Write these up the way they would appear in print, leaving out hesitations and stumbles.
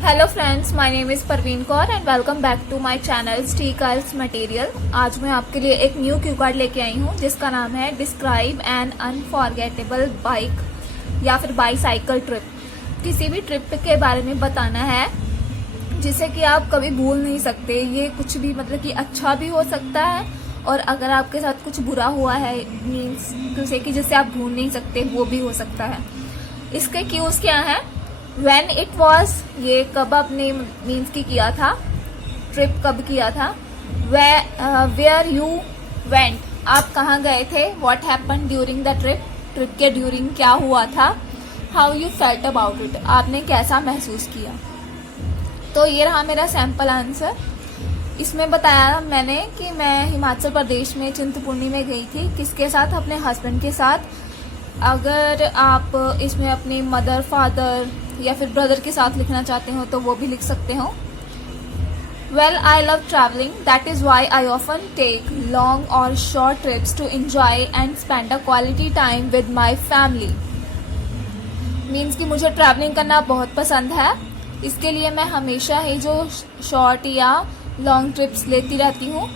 Hello friends, my name is Parveen Kaur and welcome back to my channel stick IELTS material. आज मैं आपके लिए एक न्यू क्यू कार्ड लेके आई हूँ जिसका नाम है डिस्क्राइब एन अनफॉरगेटेबल बाइक या फिर बाईसाइकिल ट्रिप। किसी भी ट्रिप के बारे में बताना है जिसे कि आप कभी भूल नहीं सकते। ये कुछ भी मतलब कि अच्छा भी हो सकता है और अगर आपके साथ कुछ बुरा हुआ है मीन्स जैसे कि जिसे आप भूल नहीं सकते वो भी हो सकता है। इसके क्यूज क्या है? When it was, ये कब आपने मीन्स की किया था, ट्रिप कब किया था। Where you went, आप कहाँ गए थे। What happened during the trip, trip के ड्यूरिंग क्या हुआ था। How you felt about it, आपने कैसा महसूस किया। तो ये रहा मेरा सैम्पल आंसर। इसमें बताया मैंने कि मैं हिमाचल प्रदेश में चिंतपूर्णी में गई थी। किसके साथ? अपने हस्बैंड के साथ। अगर आप इसमें अपने मदर, फादर या फिर ब्रदर के साथ लिखना चाहते हो तो वो भी लिख सकते हो। Well, I love travelling, that is why I often take long और short trips to enjoy and spend a quality time with my family. Means कि मुझे ट्रैवलिंग करना बहुत पसंद है, इसके लिए मैं हमेशा ही जो शॉर्ट या लॉन्ग ट्रिप्स लेती रहती हूँ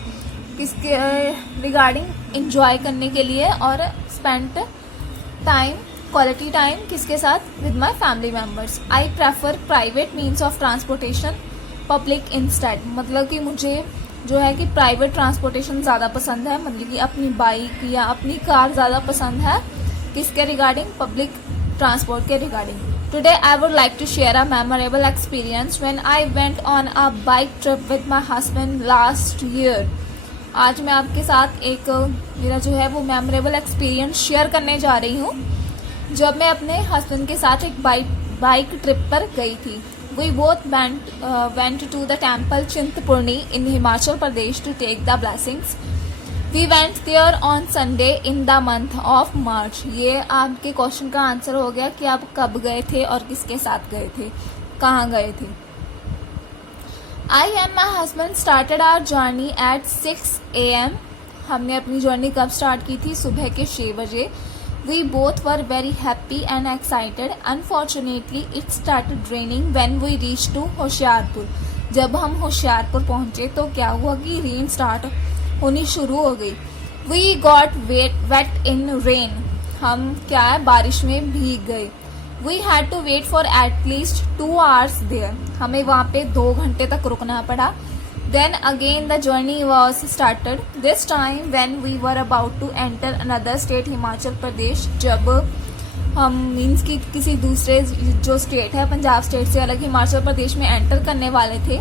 किसके रिगार्डिंग एंजॉय करने के लिए और स्पेंड टाइम क्वालिटी टाइम किसके साथ? With my family members. I prefer private means of transportation public instead. मतलब कि मुझे जो है कि प्राइवेट ट्रांसपोर्टेशन ज़्यादा पसंद है, मतलब कि अपनी बाइक या अपनी कार ज़्यादा पसंद है। किसके रिगार्डिंग? पब्लिक ट्रांसपोर्ट के regarding. Today I would like to share a memorable experience when I went on a bike trip with my husband last year. आज मैं आपके साथ एक मेरा जो है वो मेमोरेबल एक्सपीरियंस शेयर करने जा रही हूँ जब मैं अपने हस्बैंड के साथ एक बाइक ट्रिप पर गई थी। We both went to the temple Chintpurni in Himachal Pradesh to take the blessings. We went there on Sunday in the month of March. ये आपके क्वेश्चन का आंसर हो गया कि आप कब गए थे और किसके साथ गए थे, कहाँ गए थे। I and my husband started our journey at 6 AM। हमने अपनी जर्नी कब स्टार्ट की थी? सुबह के 6 बजे। We both were very happy and excited. Unfortunately, it started raining when we reached to Hoshiarpur. जब हम होशियारपुर पहुंचे तो क्या हुआ कि रेन स्टार्ट होनी शुरू हो गई। We got wet in rain। हम क्या है बारिश में भीग गए। We had to wait for at least 2 hours there। हमें वहाँ पे 2 घंटे तक रुकना पड़ा। Then again the journey was started. This time when we were about to enter another state, Himachal Pradesh. जब हम मीन्स की किसी दूसरे जो स्टेट है पंजाब स्टेट से अलग हिमाचल प्रदेश में एंटर करने वाले थे।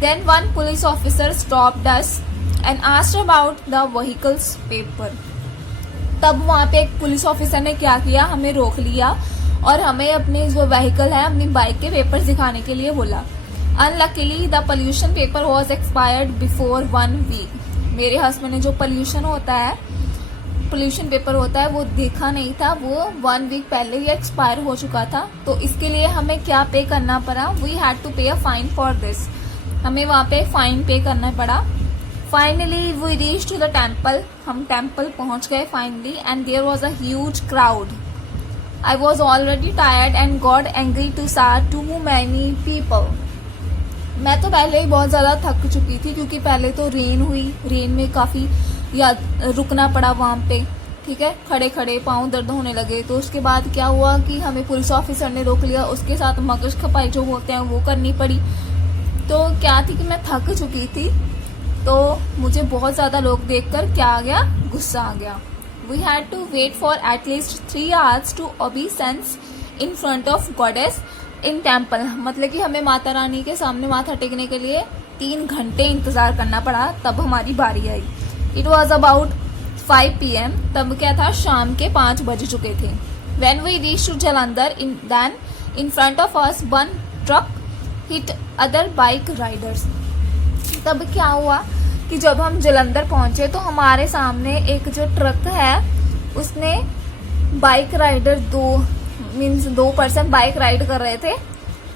Then one police officer stopped us and asked about the vehicle's paper। तब वहाँ पे एक पुलिस ऑफिसर ने क्या किया, हमें रोक लिया और हमें अपने जो व्हीकल है अपनी बाइक के पेपर्स दिखाने के लिए बोला। Unluckily, the pollution paper was expired before 1 week। मेरे हस्बैंड ने जो पोल्यूशन पेपर होता है वो देखा नहीं था, वो 1 वीक पहले ही एक्सपायर हो चुका था। तो इसके लिए हमें क्या पे करना पड़ा? We had to pay a fine for this। हमें वहाँ पे फाइन पे करना पड़ा। Finally, we reached to the temple। हम टेम्पल पहुँच गए finally and there was a huge crowd। I was already tired and got angry to see too many people। मैं तो पहले ही बहुत ज़्यादा थक चुकी थी क्योंकि पहले तो रेन हुई, रेन में काफ़ी रुकना पड़ा वहाँ पे, ठीक है, खड़े खड़े पाँव दर्द होने लगे। तो उसके बाद क्या हुआ कि हमें पुलिस ऑफिसर ने रोक लिया, उसके साथ मगज खपाई जो होते हैं वो करनी पड़ी। तो क्या थी कि मैं थक चुकी थी तो मुझे बहुत ज़्यादा लोग देखकर क्या आ गया, गुस्सा आ गया। We had to wait for at least 3 hours to obeisance in front of goddess in temple. मतलब कि हमें माता रानी के सामने माथा टेकने के लिए 3 घंटे इंतजार करना पड़ा, तब हमारी बारी आई। It was about 5 PM। तब क्या था, शाम के 5 बज चुके थे। When we reach to Jalandhar then in front of us one truck hit other bike riders. तब क्या हुआ कि जब हम जलंधर पहुंचे तो हमारे सामने एक जो ट्रक है उसने bike rider 2 person bike ride कर रहे थे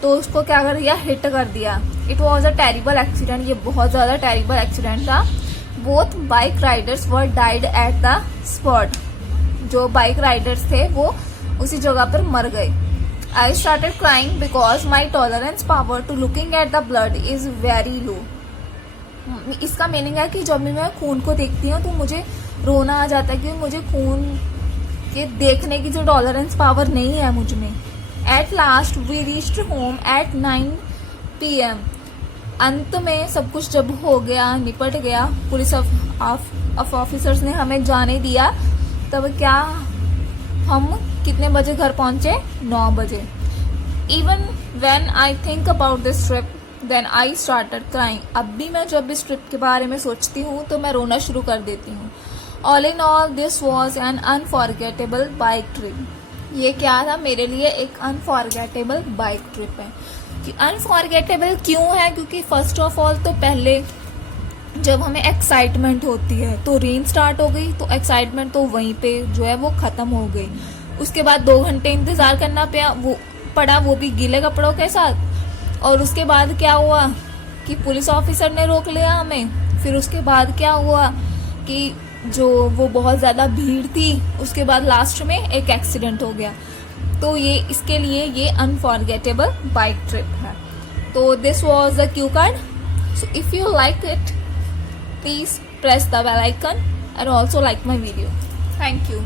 तो उसको क्या कर दिया, हिट कर दिया। It was a terrible accident. ये बहुत ज़्यादा टेरिबल एक्सीडेंट था। Both bike Riders were died at the spot. जो बाइक राइडर्स थे वो उसी जगह पर मर गए। I started crying because my tolerance power to looking at the blood is very low. इसका मीनिंग है कि जब भी मैं खून को देखती हूँ तो मुझे रोना आ जाता है, क्योंकि मुझे खून के देखने की जो टॉलरेंस पावर नहीं है मुझ में. At last we reached home at 9 PM. अंत में सब कुछ जब हो गया, निपट गया, पुलिस ऑफिसर्स ने हमें जाने दिया, तब क्या हम कितने बजे घर पहुंचे? 9 बजे. Even when I think about this trip then I started crying. अब भी मैं जब इस ट्रिप के बारे में सोचती हूँ तो मैं रोना शुरू कर देती हूँ. All in all this was an unforgettable bike trip. ये क्या था? मेरे लिए एक अनफॉरगेटेबल बाइक ट्रिप है. कि अनफॉरगेटेबल क्यों है? क्योंकि फर्स्ट ऑफ ऑल तो पहले जब हमें एक्साइटमेंट होती है तो रेन स्टार्ट हो गई, तो एक्साइटमेंट तो वहीं पे जो है वो खत्म हो गई. उसके बाद 2 घंटे इंतजार करना पड़ा, वो भी गीले कपड़ों के साथ. और उसके बाद क्या हुआ कि पुलिस ऑफिसर ने रोक लिया हमें. फिर उसके बाद क्या हुआ कि जो वो बहुत ज्यादा भीड़ थी, उसके बाद लास्ट में एक एक्सीडेंट हो गया. तो ये इसके लिए ये अनफॉरगेटेबल बाइक ट्रिप है. तो this was the Q card. So if you like it, please press the bell icon and also like my video. Thank you.